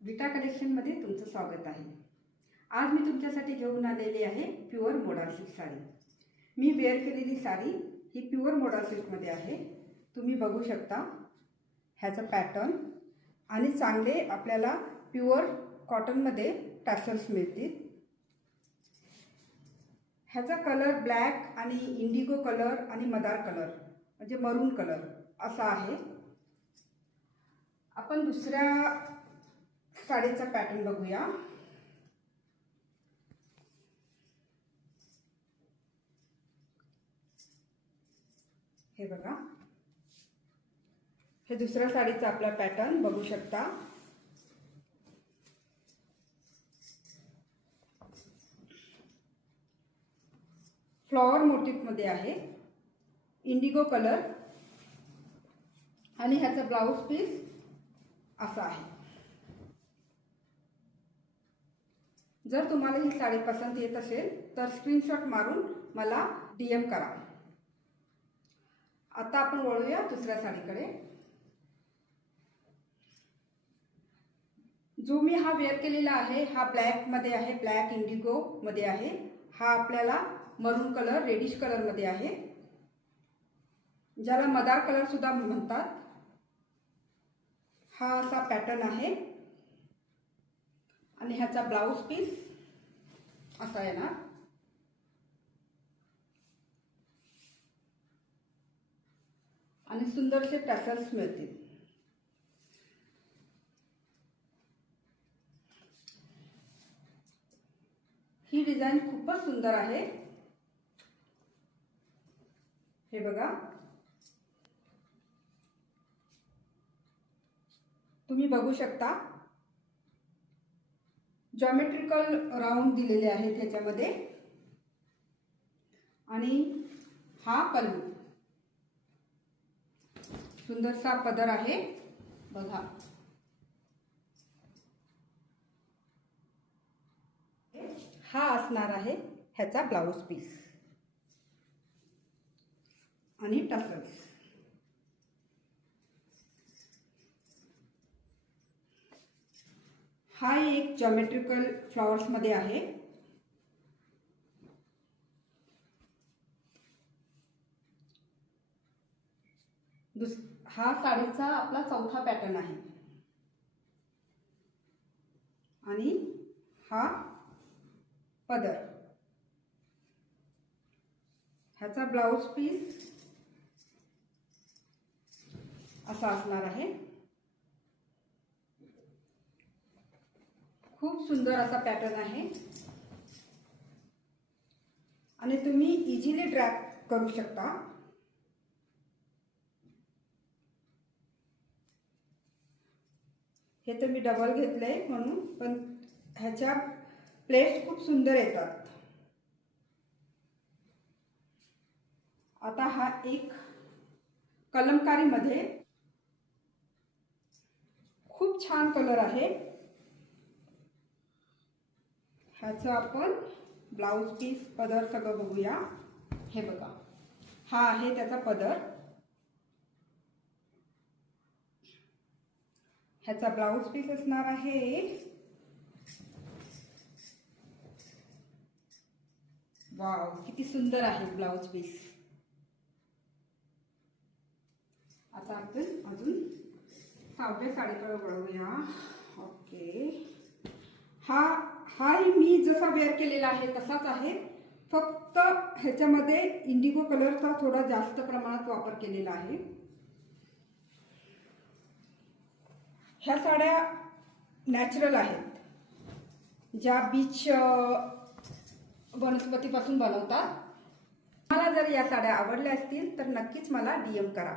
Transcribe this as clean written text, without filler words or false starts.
विटा कलेक्शनमध्ये तुमचं स्वागत आहे। आज मी तुमच्यासाठी घेऊन आलेली आहे प्युअर मोडाल सिल्क साडी। मी वेअर केलेली साडी ही प्युअर मोडाल सिल्कमध्ये आहे। तुम्ही बघू शकता ह्याचा पॅटर्न आणि चांगले आपल्याला प्युअर कॉटनमध्ये टॅसल्स मिळतील। ह्याचा कलर ब्लॅक आणि इंडिगो कलर आणि मदार कलर म्हणजे मरून कलर असा आहे। आपण दुसऱ्या साडीचा पॅटर्न बघूया। हे बघा, हे दुसऱ्या साडीचा आपला पॅटर्न बघू शकता। फ्लॉवर मोटिफ मध्ये आहे, इंडिगो कलर आणि ह्याचा ब्लाउज पीस असा आहे। जर तुम्हाला ही साडी पसंत येत असेल तर स्क्रीनशॉट मारून मला DM करा। आता आपण वळूया दुसऱ्या साडीकडे। जो मी हा वेअर केलेला आहे हा ब्लॅक मध्ये आहे, ब्लॅक इंडिगो मध्ये आहे। हा आपल्याला मरून कलर रेडिश कलर मध्ये आहे, ज्याला मदार कलर सुद्धा म्हणतात। हा असा पॅटर्न आहे आणि ह्याचा ब्लाउज पीस असा येणार। आणि सुंदरसे टॅसल्स मिळतील। ही डिझाइन खूपच सुंदर आहे। हे बघा, तुम्ही बघू शकता जॉमेट्रिकल राउंड दिलेले आहेत ह्याच्यामध्ये। आणि हा पल्लू, सुंदरसा पदर आहे बघा। हा असणार आहे ह्याचा ब्लाउज पीस आणि टसल्स। हा एक जॉमेट्रिकल फ्लॉवर्स मध्ये आहे। हा साडीचा आपला चौथा पॅटर्न आहे। आणि हा पदर, ह्याचा ब्लाउज पीस असा असणार आहे। खूप सुंदर असा पॅटर्न आहे आणि तुम्ही इझिली ड्रॅग करू शकता। हे तर मी डबल घेतलंय म्हणून, पण ह्याच्या प्लेट्स खूप सुंदर येतात। आता हा एक कलमकारी मध्ये खूप छान कलर आहे। ह्याचा आपण ब्लाउज पीस पदर सगळं बघूया। हे बघा, हा आहे त्याचा पदर। ह्याचा ब्लाउज पीस असणार आहे, वाव किती सुंदर आहे ब्लाउज पीस। आता आपण अजून 6व्या साडीकडे वळूया। ओके, हाही मी जसा वेअर केलेला आहे तसाच आहे, फक्त ह्याच्यामध्ये इंडिगो कलरचा थोडा जास्त प्रमाणात वापर केलेला आहे। ह्या साड्या नॅचरल आहेत, ज्या बीच वनस्पतीपासून बनवतात। मला जर या साड्या आवडल्या असतील तर नक्कीच मला DM करा।